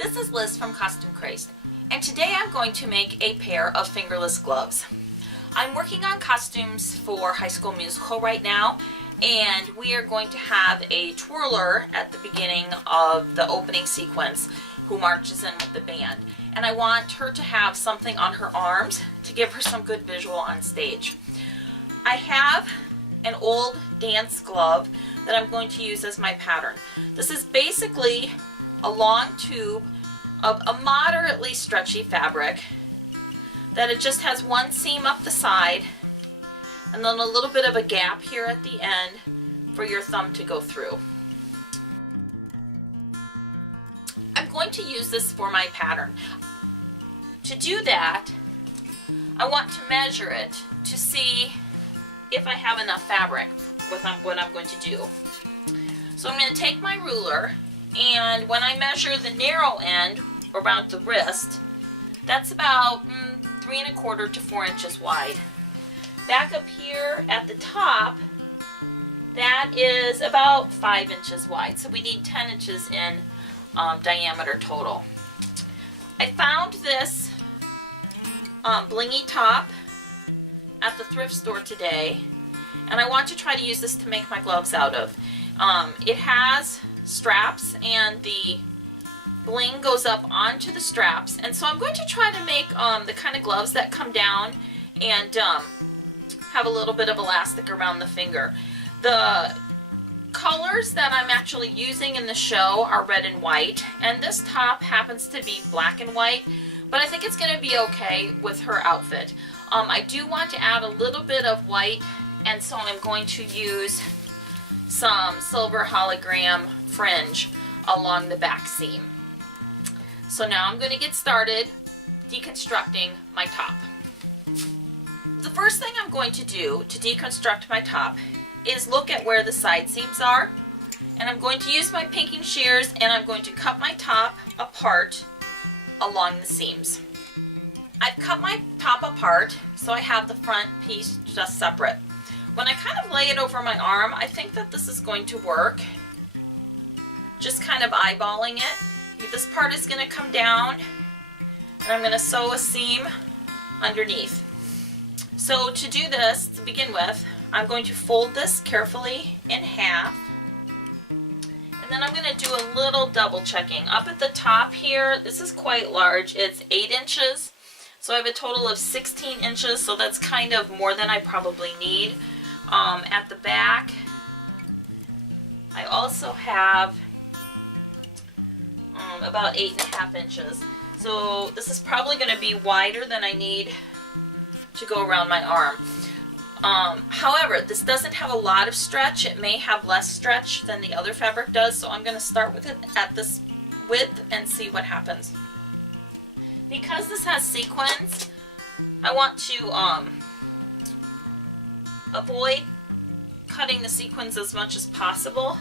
This is Liz from Costumecrazed, and today I'm going to make a pair of fingerless gloves. I'm working on costumes for High School Musical right now, and we are going to have a twirler at the beginning of the opening sequence who marches in with the band. And I want her to have something on her arms to give her some good visual on stage. I have an old dance glove that I'm going to use as my pattern. This is basically a long tube of a moderately stretchy fabric that it just has one seam up the side and then a little bit of a gap here at the end for your thumb to go through. I'm going to use this for my pattern. To do that, I want to measure it to see if I have enough fabric with what I'm going to do. So I'm going to take my ruler, and when I measure the narrow end around the wrist, that's about 3 1/4 to 4 inches wide. Back up here at the top, that is about 5 inches wide. So we need 10 inches in diameter total. I found this blingy top at the thrift store today, and I want to try to use this to make my gloves out of. It has straps, and the bling goes up onto the straps, and so I'm going to try to make the kind of gloves that come down and have a little bit of elastic around the finger. The colors that I'm actually using in the show are red and white, and this top happens to be black and white, but I think it's going to be okay with her outfit. I do want to add a little bit of white, and so I'm going to use some silver hologram fringe along the back seam. So now I'm going to get started deconstructing my top. The first thing I'm going to do to deconstruct my top is look at where the side seams are, and I'm going to use my pinking shears, and I'm going to cut my top apart along the seams. I've cut my top apart so I have the front piece just separate. When I kind of lay it over my arm, I think that this is going to work. Just kind of eyeballing it. This part is going to come down, and I'm going to sew a seam underneath. So to do this, to begin with, I'm going to fold this carefully in half, and then I'm going to do a little double checking. Up at the top here, this is quite large. It's 8 inches, so I have a total of 16 inches, so that's kind of more than I probably need. At the back, I also have about 8.5 inches. So this is probably going to be wider than I need to go around my arm. However, this doesn't have a lot of stretch. It may have less stretch than the other fabric does, so I'm going to start with it at this width and see what happens. Because this has sequins, I want to avoid cutting the sequins as much as possible.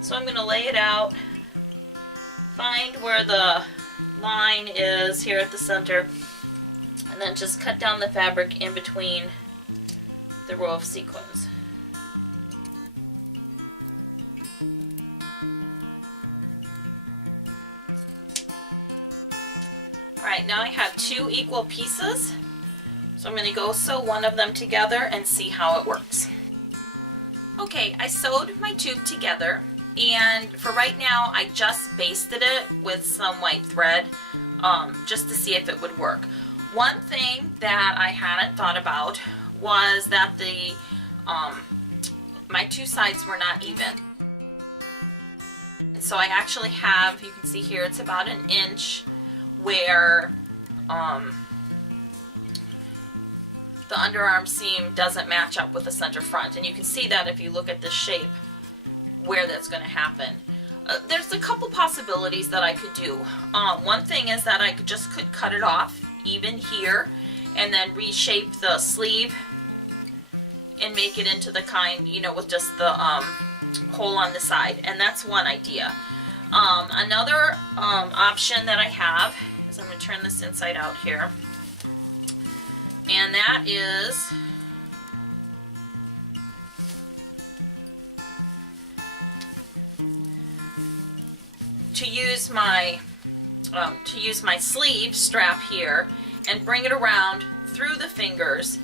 So I'm going to lay it out, find where the line is here at the center, and then just cut down the fabric in between the row of sequins. Alright, now I have 2 equal pieces, so I'm going to go sew one of them together and see how it works. Okay, I sewed my tube together, and for right now I just basted it with some white thread just to see if it would work. One thing that I hadn't thought about was that the my 2 sides were not even. So I actually have, you can see here, it's about 1 inch where the underarm seam doesn't match up with the center front, and you can see that if you look at this shape where that's going to happen. There's a couple possibilities that I could do. One thing is that I could cut it off even here and then reshape the sleeve and make it into the kind, you know, with just the hole on the side, and that's one idea. Another option that I have is, I'm going to turn this inside out here, and that is to use my to use my sleeve strap here and bring it around through the fingers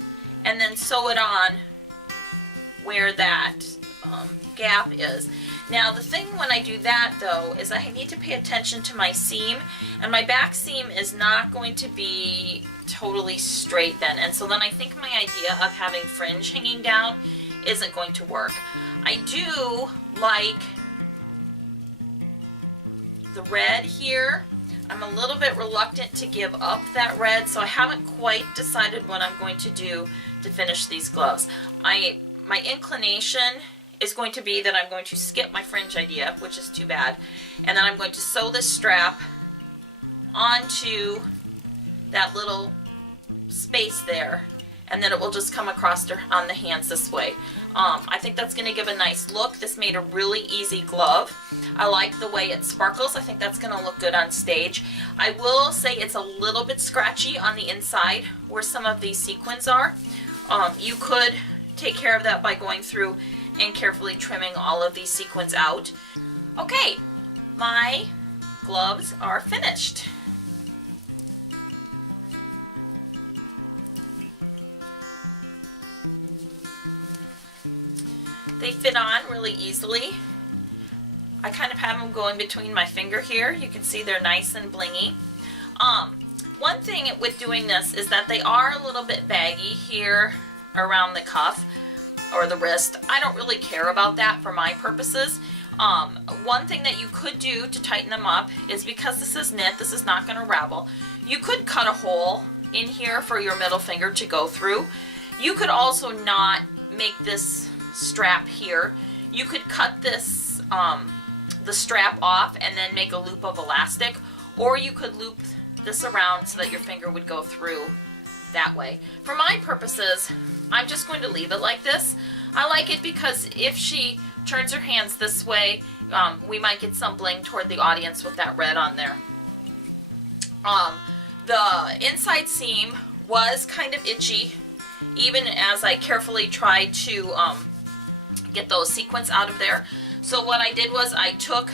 and then sew it on where that gap is. Now the thing when I do that though is I need to pay attention to my seam, and my back seam is not going to be totally straight then, and so then I think my idea of having fringe hanging down isn't going to work. I do like the red here. I'm a little bit reluctant to give up that red, so I haven't quite decided what I'm going to do to finish these gloves. My inclination is going to be that I'm going to skip my fringe idea, which is too bad, and then I'm going to sew this strap onto that little space there, and then it will just come across on the hands this way. I think that's going to give a nice look. This made a really easy glove. I like the way it sparkles. I think that's going to look good on stage. I will say it's a little bit scratchy on the inside where some of these sequins are. You could take care of that by going through and carefully trimming all of these sequins out. Okay, my gloves are finished. They fit on really easily. I kind of have them going between my finger here. You can see they're nice and blingy. One thing with doing this is that they are a little bit baggy here around the cuff or the wrist. I don't really care about that for my purposes. One thing that you could do to tighten them up is, because this is knit, this is not going to ravel, you could cut a hole in here for your middle finger to go through. You could also not make this strap here. You could cut this the strap off and then make a loop of elastic, or you could loop this around so that your finger would go through that way. For my purposes, I'm just going to leave it like this. I like it because if she turns her hands this way, we might get some bling toward the audience with that red on there. The inside seam was kind of itchy, even as I carefully tried to get those sequins out of there. So what I did was I took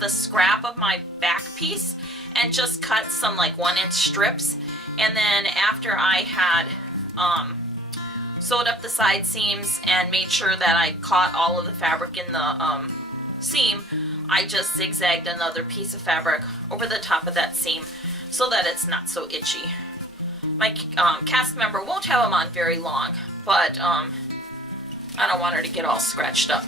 the scrap of my back piece and just cut some like 1-inch strips, and then after I had sewed up the side seams and made sure that I caught all of the fabric in the seam, I just zigzagged another piece of fabric over the top of that seam so that it's not so itchy. My cast member won't have them on very long, but I don't want her to get all scratched up.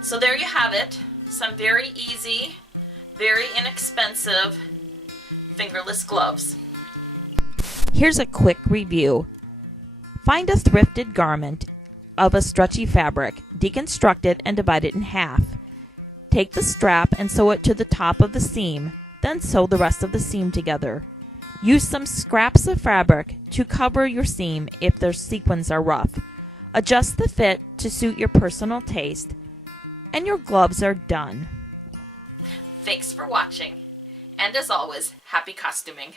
So there you have it. Some very easy, very inexpensive fingerless gloves. Here's a quick review. Find a thrifted garment of a stretchy fabric, deconstruct it and divide it in half. Take the strap and sew it to the top of the seam, then sew the rest of the seam together. Use some scraps of fabric to cover your seam if their sequins are rough. Adjust the fit to suit your personal taste, and your gloves are done. Thanks for watching, and as always, happy costuming.